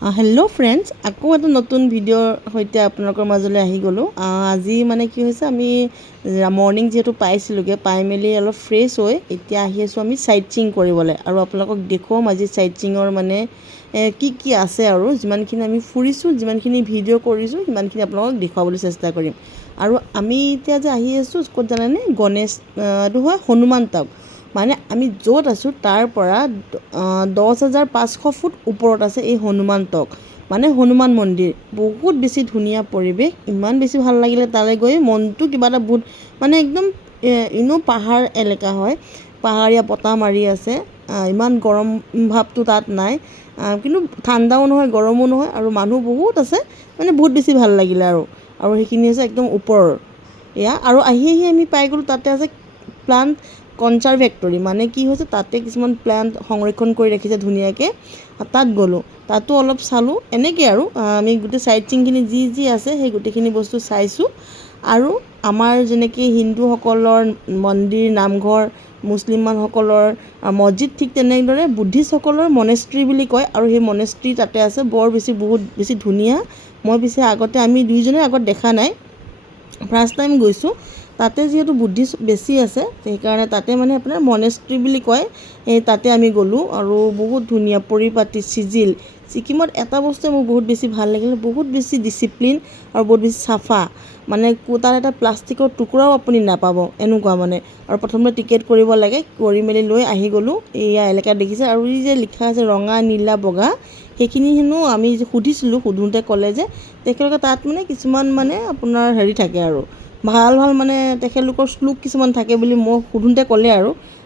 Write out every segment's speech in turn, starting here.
Hello' friends, আকৌ এটা নতুন ভিডিঅ'ৰ সৈতে আপোনালোকৰ মাজলৈ আহি গ'লোঁ। আজি মানে কি হৈছে, আমি মৰ্ণিং যিহেতু পাইছিলোঁগৈ, পাই মেলি অলপ ফ্ৰেছ হৈ এতিয়া আহি আছোঁ আমি চাইট চিং কৰিবলৈ। আৰু আপোনালোকক দেখুৱাম আজি চাইট চিঙৰ মানে কি কি আছে, আৰু যিমানখিনি আমি ফুৰিছোঁ, যিমানখিনি ভিডিঅ' কৰিছোঁ, সিমানখিনি আপোনালোকক দেখুৱাবলৈ চেষ্টা কৰিম। আৰু আমি এতিয়া যে আহি আছোঁ ক'ত জানেনে, এইটো হয় হনুমান টক। মানে আমি য'ত আছোঁ তাৰ পৰা 10,500 ফুট ওপৰত আছে এই হনুমান টক, মানে হনুমান মন্দিৰ। বহুত বেছি ধুনীয়া পৰিৱেশ, ইমান বেছি ভাল লাগিলে তালৈ গৈ, মনটো কিবা এটা বহুত মানে একদম পাহাৰ এলেকা হয়, পাহাৰীয়া বতাহ মাৰি আছে, ইমান গৰম ভাৱটো তাত নাই, কিন্তু ঠাণ্ডাও নহয় গৰমো নহয়, আৰু মানুহ বহুত আছে, মানে বহুত বেছি ভাল লাগিলে। আৰু সেইখিনি হৈছে একদম ওপৰৰ এয়া। আৰু আহি আমি পাই গ'লোঁ, তাতে আছে প্লাণ্ট কনজাৰ্ভেটৰী, মানে কি হৈছে তাতে কিছুমান প্লাণ্ট সংৰক্ষণ কৰি ৰাখিছে ধুনীয়াকৈ। তাত গ'লোঁ, তাতো অলপ চালোঁ, এনেকৈ আৰু আমি গোটেই চাইট চিংখিনি যি আছে সেই গোটেইখিনি বস্তু চাইছোঁ। আৰু আমাৰ যেনেকৈ হিন্দুসকলৰ মন্দিৰ নামঘৰ, মুছলিমসকলৰ মছজিদ, ঠিক তেনেদৰে বুদ্ধিষ্টসকলৰ মনেষ্ট্ৰী বুলি কয়, আৰু সেই মনেষ্ট্ৰী তাতে আছে, বহুত বেছি ধুনীয়া। মই পিছে আমি দুইজনে আগত দেখা নাই, ফাৰ্ষ্ট টাইম গৈছোঁ। তাতে যিহেতু বুদ্ধিষ্ট বেছি আছে, সেইকাৰণে তাতে মানে আপোনাৰ মনেষ্ট্ৰী বুলি কয়, তাতে আমি গ'লোঁ। আৰু বহুত ধুনীয়া পৰিপাটি চিজিল। ছিকিমত এটা বস্তুৱে মোক বহুত বেছি ভাল লাগিল, বহুত বেছি ডিচিপ্লিন আৰু বহুত বেছি চাফা। মানে তাত এটা প্লাষ্টিকৰ টুকুৰাও আপুনি নাপাব, এনেকুৱা মানে। আৰু প্ৰথমতে টিকেট কৰিব লাগে, কৰি মেলি লৈ আহি গ'লোঁ। এয়া এলেকাত দেখিছে, আৰু এই যে লিখা আছে ৰঙা নীলা বগা, সেইখিনি হেনো আমি সুধিছিলোঁ, সোধোঁতে ক'লে যে তেখেতলোকে তাত মানে কিছুমান মানে আপোনাৰ থাকে, আৰু ভাল মানে তেখেতলোকৰ শ্লোক কিছুমান থাকে বুলি মই সোধোঁতে ক'লে।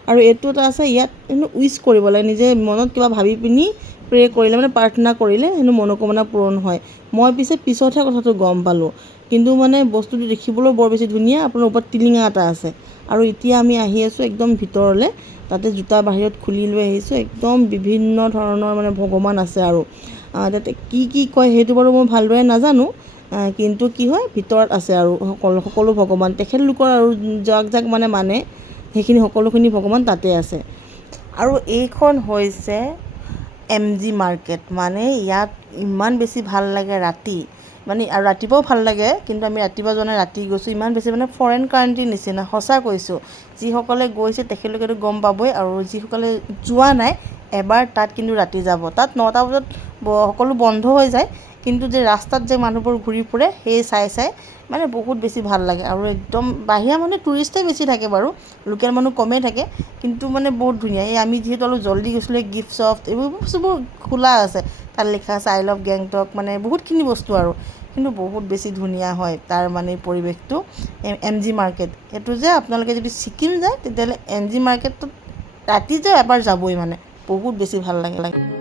আৰু এইটো এটা আছে, ইয়াত হেনো উইচ কৰিব লাগে, নিজে মনত কিবা ভাবি পিনি প্ৰে কৰিলে, মানে প্ৰাৰ্থনা কৰিলে হেনো মনোকামনা পূৰণ হয়। মই পিছতহে কথাটো গম পালোঁ, কিন্তু মানে বস্তুটো দেখিবলৈও বৰ বেছি ধুনীয়া। আপোনাৰ ওপৰত টিলিঙা এটা আছে। আৰু এতিয়া আমি আহি আছোঁ একদম ভিতৰলৈ, তাতে জোতা বাহিৰত খুলি লৈ আহিছোঁ। একদম বিভিন্ন ধৰণৰ মানে ভগৱান আছে, আৰু তাতে কি কয় সেইটো বাৰু মই ভালদৰে নাজানো, কিন্তু কি হয় ভিতৰত আছে আৰু সকলো ভগৱান তেখেতলোকৰ, আৰু যাক মানে সেইখিনি সকলোখিনি ভগৱান তাতে আছে। আৰু এইখন হৈছে MG মাৰ্কেট, মানে ইয়াত ইমান বেছি ভাল লাগে ৰাতি, মানে আৰু ৰাতিপুৱাও ভাল লাগে, কিন্তু আমি ৰাতিপুৱা যোৱা নাই, ৰাতি গৈছোঁ। ইমান বেছি মানে ফৰেইন কাণ্ট্ৰিৰ নিচিনা, সঁচা কৈছোঁ। যিসকলে গৈছে তেখেতলোকেতো গম পাবই, আৰু যিসকলে যোৱা নাই এবাৰ তাত কিন্তু ৰাতি যাব। তাত 9টা বজাত সকলো বন্ধ হৈ যায়, কিন্তু যে ৰাস্তাত যে মানুহবোৰ ঘূৰি ফুৰে সেই চাই মানে বহুত বেছি ভাল লাগে। আৰু একদম বাহিৰা মানুহ টুৰিষ্টে বেছি থাকে বাৰু, লোকেল মানুহ কমেই থাকে, কিন্তু মানে বহুত ধুনীয়া। আমি যিহেতু অলপ জল্দি গৈছিলোঁ, গিফ্ট শ্বপ এইবোৰ বস্তুবোৰ খোলা আছে, তাত লিখা আছে আই লাভ গেংটক, মানে বহুতখিনি বস্তু, আৰু কিন্তু বহুত বেছি ধুনীয়া হয় তাৰ মানে পৰিৱেশটো। MG মাৰ্কেট এইটো যে আপোনালোকে যদি ছিকিম যায় তেতিয়াহ'লে MG মাৰ্কেটত ৰাতি যে এবাৰ যাবই, মানে বহুত বেছি ভাল লাগে।